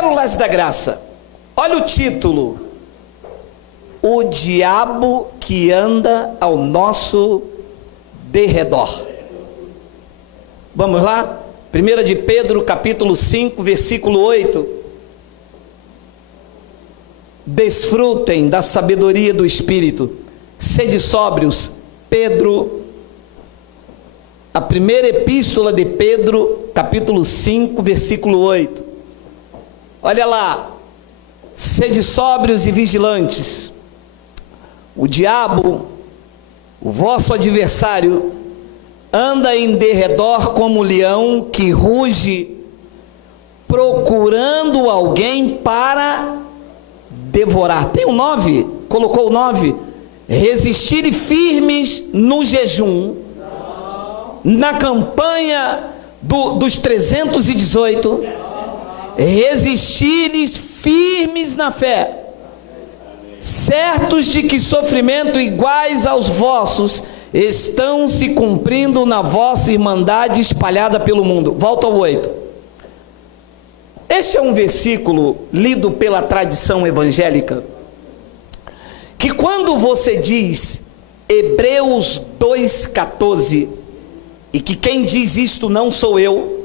Pérolas da Graça. Olha o título: O diabo que anda ao nosso derredor. Vamos lá? 1 de Pedro, capítulo 5, versículo 8. Desfrutem da sabedoria do Espírito, sede sóbrios. Pedro, a primeira epístola de Pedro, capítulo 5, versículo 8. Olha lá: sede sóbrios e vigilantes. O diabo, o vosso adversário, anda em derredor como leão que ruge, procurando alguém para devorar. Tem o 9, colocou o 9. Resistirem firmes no jejum, na campanha dos 318, resistirem firmes na fé, certos de que sofrimento iguais aos vossos estão se cumprindo na vossa irmandade espalhada pelo mundo. Volta ao 8. Este é um versículo lido pela tradição evangélica, que quando você diz Hebreus 2,14, e que quem diz isto não sou eu,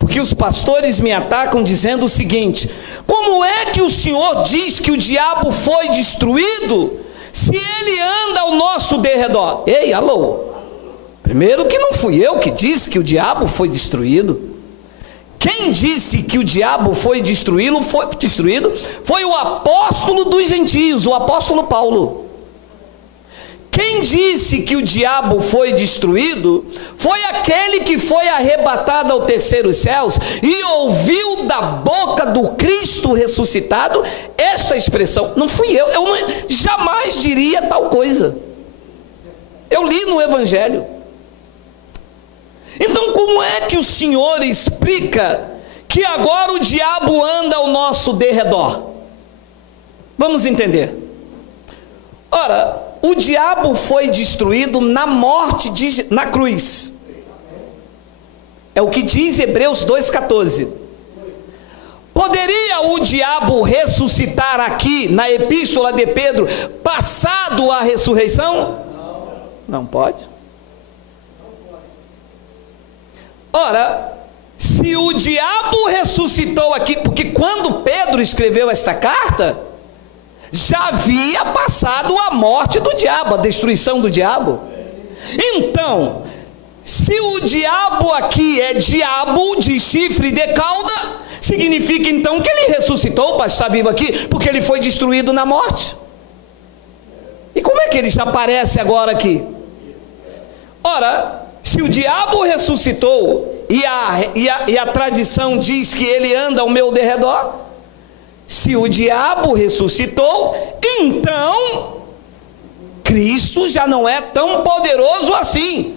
porque os pastores me atacam dizendo o seguinte: como é que o Senhor diz que o diabo foi destruído, se ele anda ao nosso derredor? Ei, alô, primeiro que não fui eu que disse que o diabo foi destruído. Quem disse que o diabo foi destruído foi o apóstolo dos gentios, o apóstolo Paulo. Quem disse que o diabo foi destruído foi aquele que foi arrebatado ao terceiro céus e ouviu da boca do Cristo ressuscitado esta expressão. Não fui eu jamais diria tal coisa. Eu li no Evangelho. Então, como é que o Senhor explica que agora o diabo anda ao nosso derredor? Vamos entender. Ora, o diabo foi destruído na morte na cruz. É o que diz Hebreus 2,14. Poderia o diabo ressuscitar aqui na epístola de Pedro, passado a ressurreição? Não pode. Ora, se o diabo ressuscitou aqui, porque quando Pedro escreveu esta carta, já havia passado a morte do diabo, a destruição do diabo. Então, se o diabo aqui é diabo de chifre e de cauda, significa então que ele ressuscitou para estar vivo aqui, porque ele foi destruído na morte. E como é que ele já aparece agora aqui? Ora, se o diabo ressuscitou e a tradição diz que ele anda ao meu derredor, se o diabo ressuscitou, então Cristo já não é tão poderoso assim,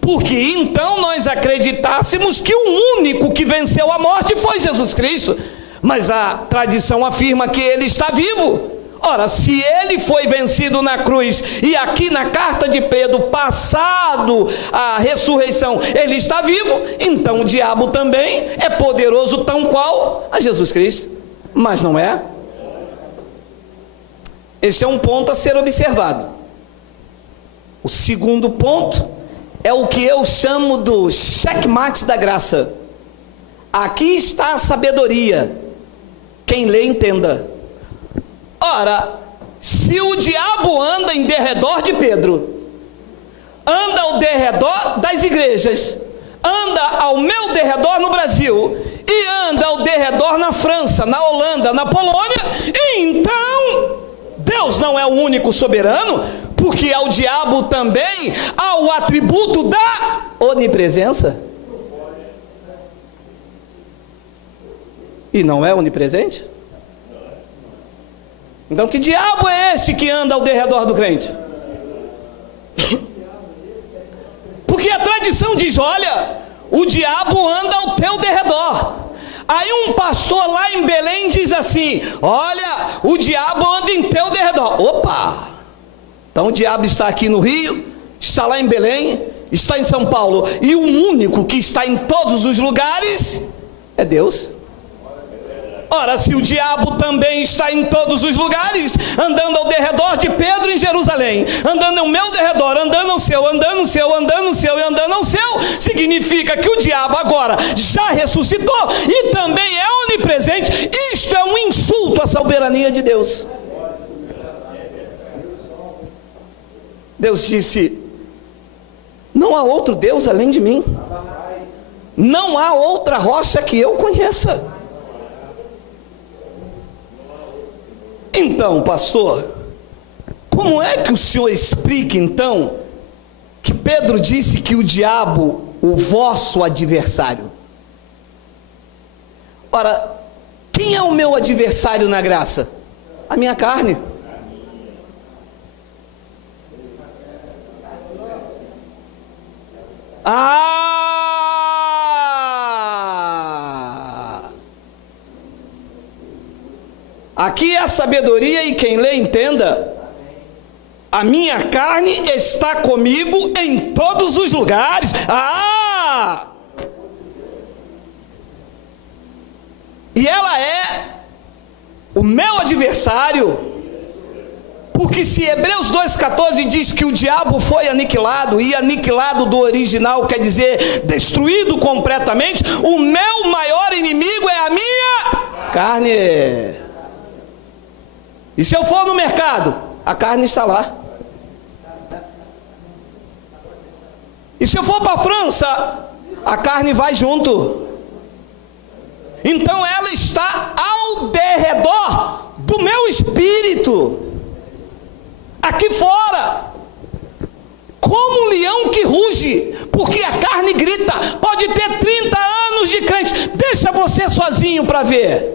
porque então nós acreditássemos que o único que venceu a morte foi Jesus Cristo, mas a tradição afirma que ele está vivo. Ora, se ele foi vencido na cruz, e aqui na carta de Pedro, passado a ressurreição, ele está vivo, então o diabo também é poderoso tão qual a Jesus Cristo. Mas não é? Esse é um ponto a ser observado. O segundo ponto é o que eu chamo do checkmate da graça. Aqui está a sabedoria. Quem lê, entenda. Ora, se o diabo anda em derredor de Pedro, anda ao derredor das igrejas, anda ao meu derredor no Brasil, e anda ao derredor na França, na Holanda, na Polônia, então Deus não é o único soberano, porque ao diabo também há o atributo da onipresença. E não é onipresente? Então que diabo é esse que anda ao derredor do crente? Porque a tradição diz: olha, o diabo anda ao teu derredor. Aí um pastor lá em Belém diz assim: olha, o diabo anda em teu derredor. Opa! Então o diabo está aqui no Rio, está lá em Belém, está em São Paulo, e o único que está em todos os lugares é Deus. Ora, se o diabo também está em todos os lugares, andando ao derredor de Pedro em Jerusalém, andando ao meu derredor, andando ao seu, andando ao seu, andando ao seu e andando ao seu, significa que o diabo agora já ressuscitou e também é onipresente. Isto é um insulto à soberania de Deus. Deus disse: não há outro Deus além de mim, não há outra rocha que eu conheça. Então, pastor, como é que o senhor explica então que Pedro disse que o diabo, o vosso adversário? Ora, quem é o meu adversário na graça? A minha carne. Aqui é a sabedoria, e quem lê entenda. A minha carne está comigo em todos os lugares. E ela é o meu adversário. Porque se Hebreus 2,14 diz que o diabo foi aniquilado, e aniquilado do original quer dizer destruído completamente, o meu maior inimigo é a minha carne. E se eu for no mercado, a carne está lá. E se eu for para a França, a carne vai junto. Então ela está ao derredor do meu espírito, aqui fora, como um leão que ruge, porque a carne grita. Pode ter 30 anos de crente, deixa você sozinho para ver.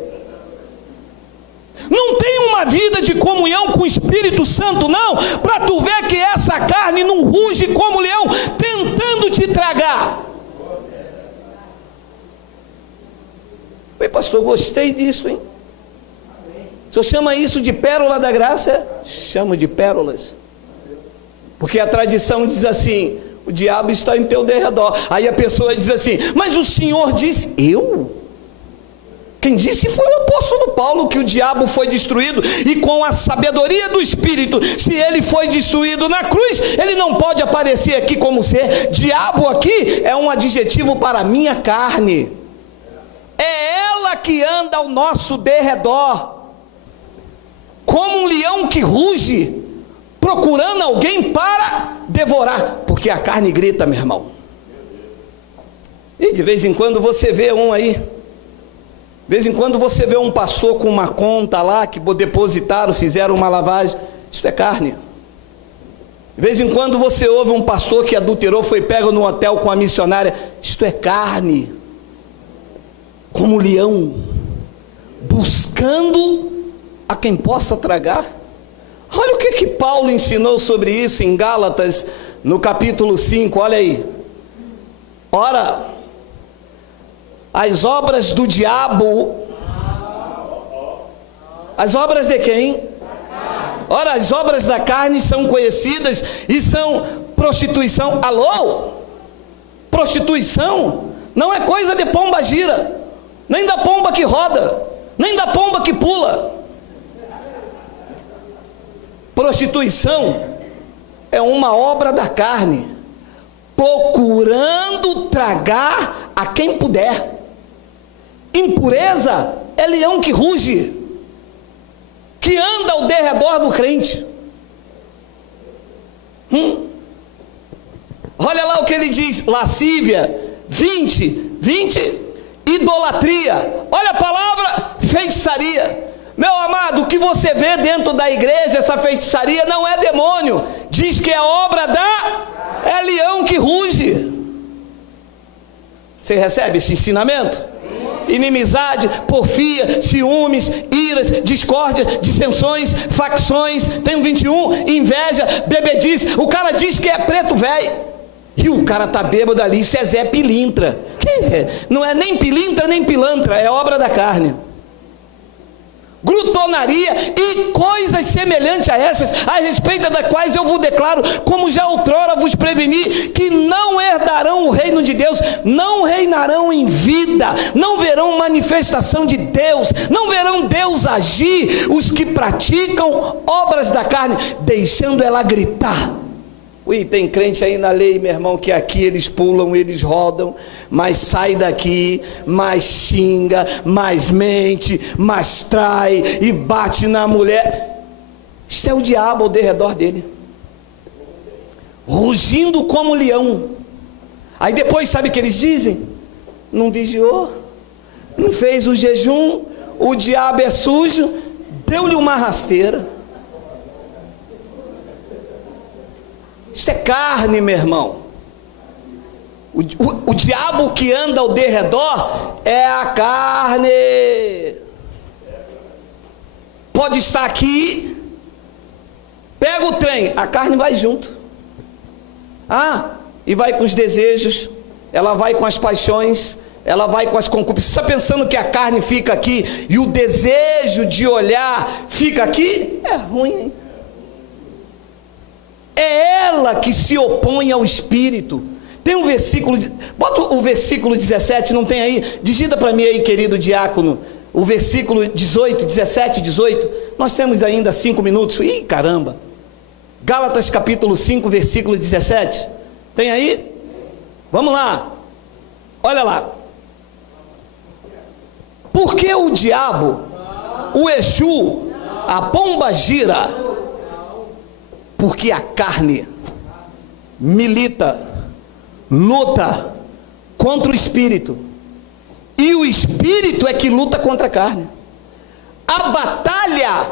Não tem uma vida de comunhão com o Espírito Santo, não, para tu ver que essa carne não ruge como leão, tentando te tragar. Oi, pastor, gostei disso, hein? O senhor chama isso de pérola da graça? Chamo de pérolas. Porque a tradição diz assim: o diabo está em teu derredor. Aí a pessoa diz assim: mas o senhor disse. Eu? Quem disse foi o apóstolo Paulo que o diabo foi destruído, e com a sabedoria do Espírito, se ele foi destruído na cruz, ele não pode aparecer aqui como ser. Diabo aqui é um adjetivo para a minha carne. É ela que anda ao nosso derredor, como um leão que ruge, procurando alguém para devorar, porque a carne grita, meu irmão. E de vez em quando você vê um aí, de vez em quando você vê um pastor com uma conta lá, que depositaram, fizeram uma lavagem. Isso é carne. De vez em quando você ouve um pastor que adulterou, foi pego no hotel com a missionária. Isto é carne. Como leão, buscando a quem possa tragar. Olha o que Paulo ensinou sobre isso em Gálatas, no capítulo 5, olha aí. Ora, as obras do diabo, as obras de quem? Ora, as obras da carne são conhecidas e são prostituição. Alô? Prostituição não é coisa de pomba gira, nem da pomba que roda, nem da pomba que pula. Prostituição é uma obra da carne, procurando tragar a quem puder. Impureza é leão que ruge, que anda ao derredor do crente. Olha lá o que ele diz: lascívia, 20, idolatria. Olha a palavra feitiçaria. Meu amado, o que você vê dentro da igreja, essa feitiçaria, não é demônio. Diz que é obra é leão que ruge. Você recebe esse ensinamento? Inimizade, porfia, ciúmes, iras, discórdia, dissensões, facções. Tem um 21, inveja, bebedice. O cara diz que é preto velho, e o cara tá bêbado ali. Isso é Zé Pilintra. Não é nem pilintra nem pilantra, é obra da carne. glutonaria e coisas semelhantes a essas, a respeito das quais eu vos declaro, como já outrora vos preveni, que não herdarão o reino de Deus, não reinarão em vida, não verão manifestação de Deus, não verão Deus agir, os que praticam obras da carne, deixando ela gritar. Ui, tem crente aí na lei, meu irmão, que aqui eles pulam, eles rodam, mas sai daqui, mas xinga, mas mente, mas trai e bate na mulher. Isto é o diabo ao derredor dele, rugindo como leão. Aí depois sabe o que eles dizem? Não vigiou, não fez o jejum, o diabo é sujo, deu-lhe uma rasteira. Isto é carne, meu irmão. O diabo que anda ao derredor é a carne. Pode estar aqui, pega o trem, a carne vai junto. E vai com os desejos, ela vai com as paixões, ela vai com as concupiscências. Você está pensando que a carne fica aqui e o desejo de olhar fica aqui? É ruim, hein? É ela que se opõe ao Espírito. Tem um versículo, bota o versículo 17, não tem aí? Digita para mim aí, querido diácono, o versículo 18, 17, 18. Nós temos ainda 5 minutos. Ih, caramba. Gálatas capítulo 5, versículo 17. Tem aí? Vamos lá. Olha lá. Porque o diabo, o Exu, a pomba gira, porque a carne milita, luta contra o espírito, e o espírito é que luta contra a carne. A batalha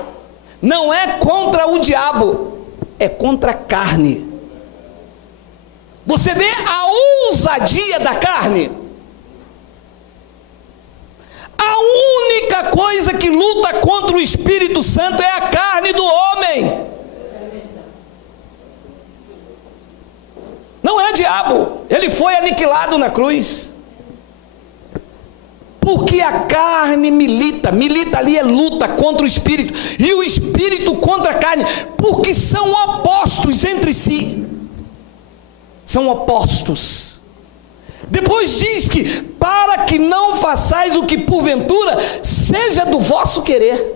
não é contra o diabo, é contra a carne. Você vê a ousadia da carne? A única coisa que luta contra o Espírito Santo é a carne do homem. Não é diabo, ele foi aniquilado na cruz. Porque a carne milita ali é luta contra o espírito, e o espírito contra a carne, porque são opostos entre si. São opostos. Depois diz que, para que não façais o que porventura seja do vosso querer.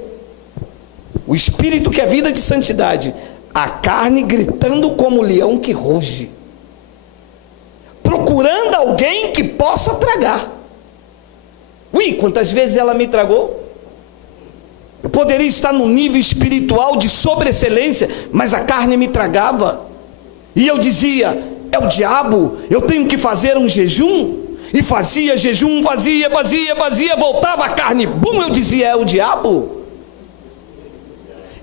O espírito que é vida de santidade, a carne gritando como leão que ruge, procurando alguém que possa tragar. Ui, quantas vezes ela me tragou? Eu poderia estar num nível espiritual de sobreexcelência, mas a carne me tragava, e eu dizia, é o diabo, eu tenho que fazer um jejum, e fazia jejum, fazia, voltava a carne, bum, eu dizia, é o diabo.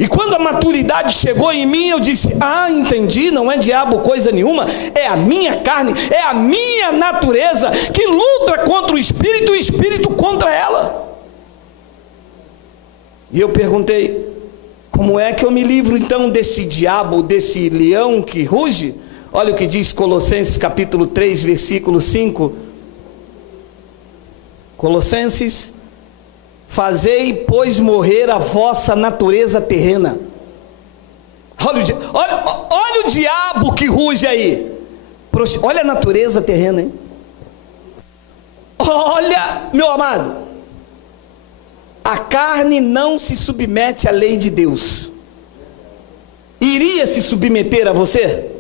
E quando a maturidade chegou em mim, eu disse, entendi, não é diabo coisa nenhuma, é a minha carne, é a minha natureza, que luta contra o espírito, e o espírito contra ela. E eu perguntei, como é que eu me livro então desse diabo, desse leão que ruge? Olha o que diz Colossenses capítulo 3, versículo 5. Colossenses: fazei, pois, morrer a vossa natureza terrena. Olha o diabo que ruge aí. Olha a natureza terrena, hein? Olha, meu amado, a carne não se submete à lei de Deus. Iria se submeter a você?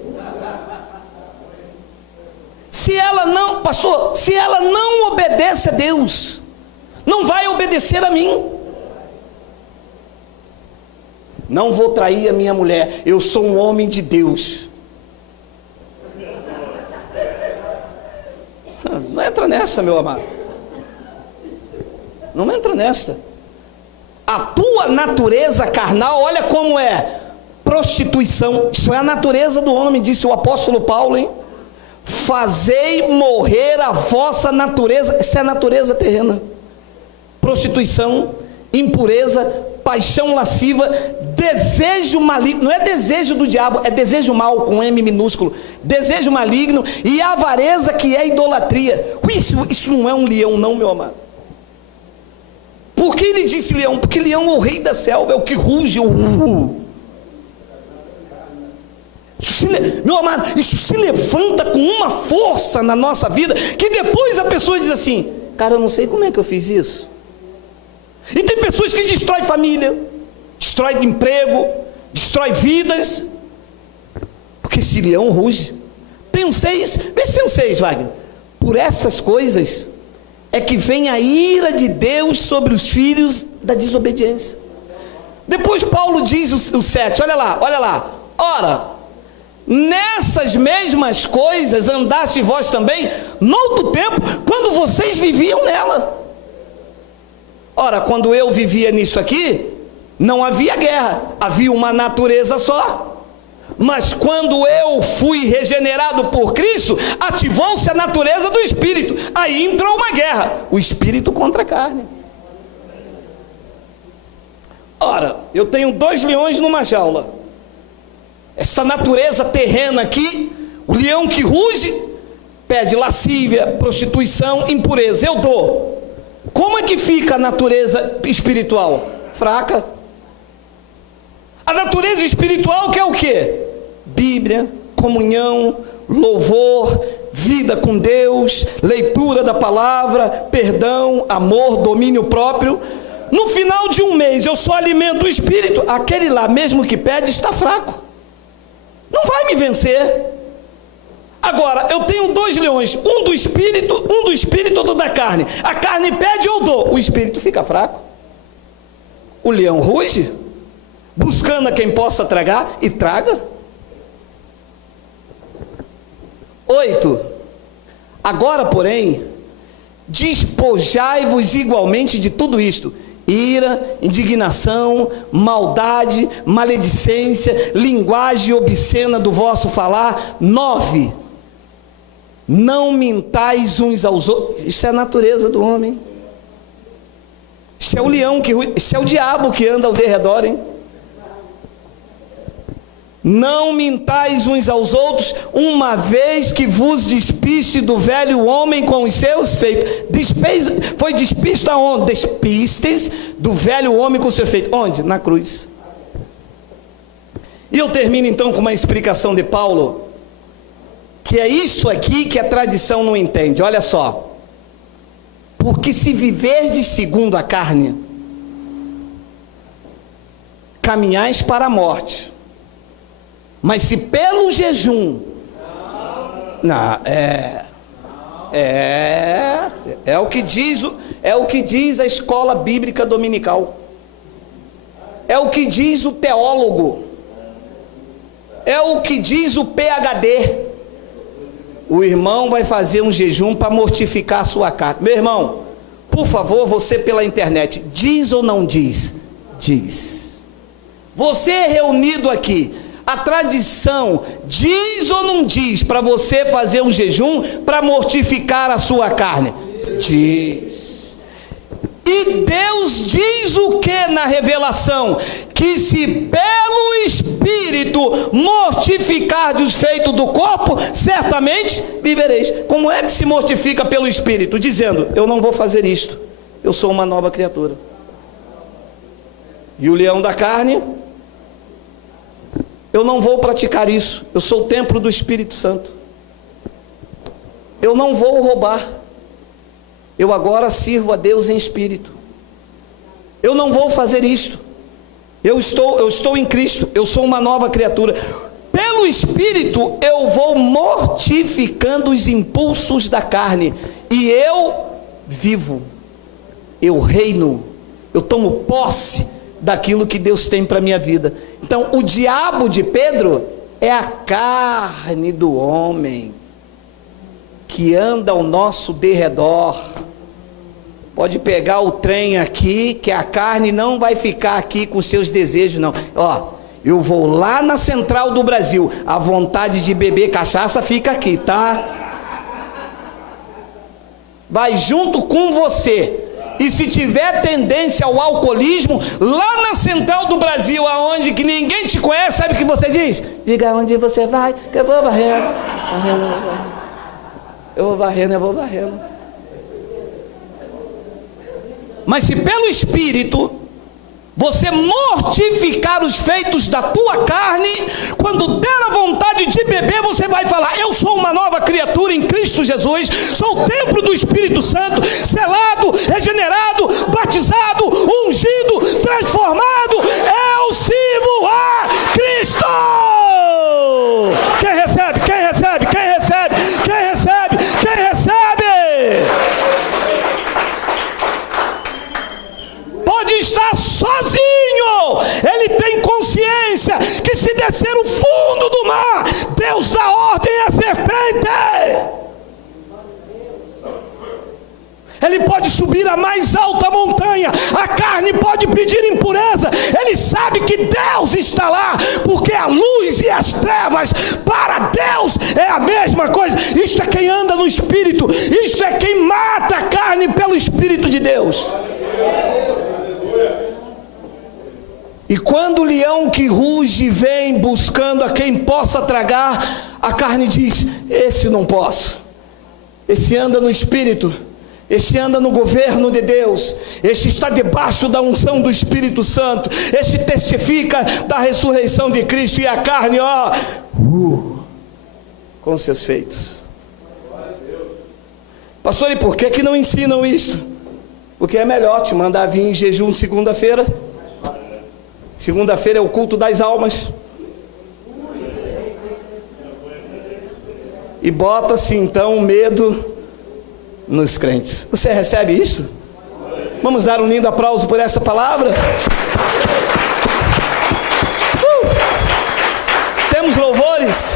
Se ela não, pastor, se ela não obedece a Deus, não vai obedecer a mim. Não vou trair a minha mulher, eu sou um homem de Deus. Não entra nessa, meu amado. Não entra nessa. A tua natureza carnal, olha como é: prostituição. Isso é a natureza do homem, disse o apóstolo Paulo, hein? Fazei morrer a vossa natureza. Isso é a natureza terrena. Prostituição, impureza, paixão lasciva, desejo maligno. Não é desejo do diabo, é desejo mal com M minúsculo. Desejo maligno e avareza, que é idolatria. Isso não é um leão não, meu amado. Por que ele disse leão? Porque leão é o rei da selva, é o que ruge. Meu amado, isso se levanta com uma força na nossa vida, que depois a pessoa diz assim: cara, eu não sei como é que eu fiz isso. E tem pessoas que destroem família, destrói emprego, destrói vidas, porque esse leão ruge. Tem um 6, vê se tem um 6, Wagner. Por essas coisas é que vem a ira de Deus sobre os filhos da desobediência. Depois Paulo diz o 7, olha lá. Ora, nessas mesmas coisas andaste vós também, no outro tempo, quando vocês viviam nela. Ora, quando eu vivia nisso aqui, não havia guerra, havia uma natureza só. Mas quando eu fui regenerado por Cristo, ativou-se a natureza do Espírito. Aí entrou uma guerra, o Espírito contra a carne. Ora, eu tenho 2 leões numa jaula. Essa natureza terrena aqui, o leão que ruge, pede lascívia, prostituição, impureza. Eu dou. Como é que fica a natureza espiritual? Fraca. A natureza espiritual que é o quê? Bíblia, comunhão, louvor, vida com Deus, leitura da palavra, perdão, amor, domínio próprio. No final de um mês eu só alimento o espírito, aquele lá mesmo que pede está fraco, não vai me vencer. Agora, eu tenho 2 leões, um do espírito, outro da carne. A carne pede, eu dou, o espírito fica fraco. O leão ruge, buscando a quem possa tragar, e traga. 8. Agora, porém, despojai-vos igualmente de tudo isto: ira, indignação, maldade, maledicência, linguagem obscena do vosso falar. 9. Não mintais uns aos outros. Isso é a natureza do homem. Isso é o leão que ruge, isso é o diabo que anda ao derredor, hein? Não mintais uns aos outros, uma vez que vos despiste do velho homem com os seus feitos. Foi despiste aonde? Despistes do velho homem com os seus feitos. Onde? Na cruz. E eu termino então com uma explicação de Paulo, que é isso aqui que a tradição não entende. Olha só: porque se viverdes segundo a carne, caminhais para a morte. Mas se pelo jejum, é o que diz a escola bíblica dominical, é o que diz o teólogo, é o que diz o PhD. O irmão vai fazer um jejum para mortificar a sua carne. Meu irmão, por favor, você pela internet, diz ou não diz? Diz. Você reunido aqui, a tradição diz ou não diz para você fazer um jejum para mortificar a sua carne? Diz. E Deus diz o que na revelação? Que se pelo Espírito mortificardes os feitos do corpo, certamente vivereis. Como é que se mortifica pelo Espírito? Dizendo: eu não vou fazer isto, eu sou uma nova criatura. E o leão da carne: eu não vou praticar isso, eu sou o templo do Espírito Santo. Eu não vou roubar, eu agora sirvo a Deus em espírito. Eu não vou fazer isto, eu estou em Cristo, eu sou uma nova criatura. Pelo Espírito eu vou mortificando os impulsos da carne, e eu vivo, eu reino, eu tomo posse daquilo que Deus tem para a minha vida. Então, o diabo de Pedro é a carne do homem que anda ao nosso derredor. Pode pegar o trem aqui, que a carne não vai ficar aqui com seus desejos, não. Ó, eu vou lá na central do Brasil, a vontade de beber cachaça fica aqui, tá? Vai junto com você. E se tiver tendência ao alcoolismo, lá na central do Brasil, aonde que ninguém te conhece, sabe o que você diz? Diga onde você vai, que eu vou varrendo. Eu vou varrendo. Mas se pelo Espírito você mortificar os feitos da tua carne, quando der a vontade de beber, você vai falar: eu sou uma nova criatura em Cristo Jesus, sou o templo do Espírito Santo, selado, regenerado, batizado, ungido, transformado, eu sirvo a Cristo. Quem recebe? Quem recebe? Quem recebe? Quem recebe? Quem recebe? Pode estar sozinho, ele tem consciência que se descer o fundo do mar, Deus dá ordem à serpente. Ele pode subir a mais alta montanha, a carne pode pedir impureza, ele sabe que Deus está lá, porque a luz e as trevas para Deus é a mesma coisa. Isto é quem anda no Espírito, isto é quem mata a carne pelo Espírito de Deus. E quando o leão que ruge vem buscando a quem possa tragar, a carne diz: esse não posso. Esse anda no Espírito, esse anda no governo de Deus, esse está debaixo da unção do Espírito Santo, esse testifica da ressurreição de Cristo. E a carne, com seus feitos. Pastor, e por que não ensinam isso? Porque é melhor te mandar vir em jejum segunda-feira. Segunda-feira é o culto das almas. E bota-se então medo nos crentes. Você recebe isso? Vamos dar um lindo aplauso por essa palavra? Temos louvores.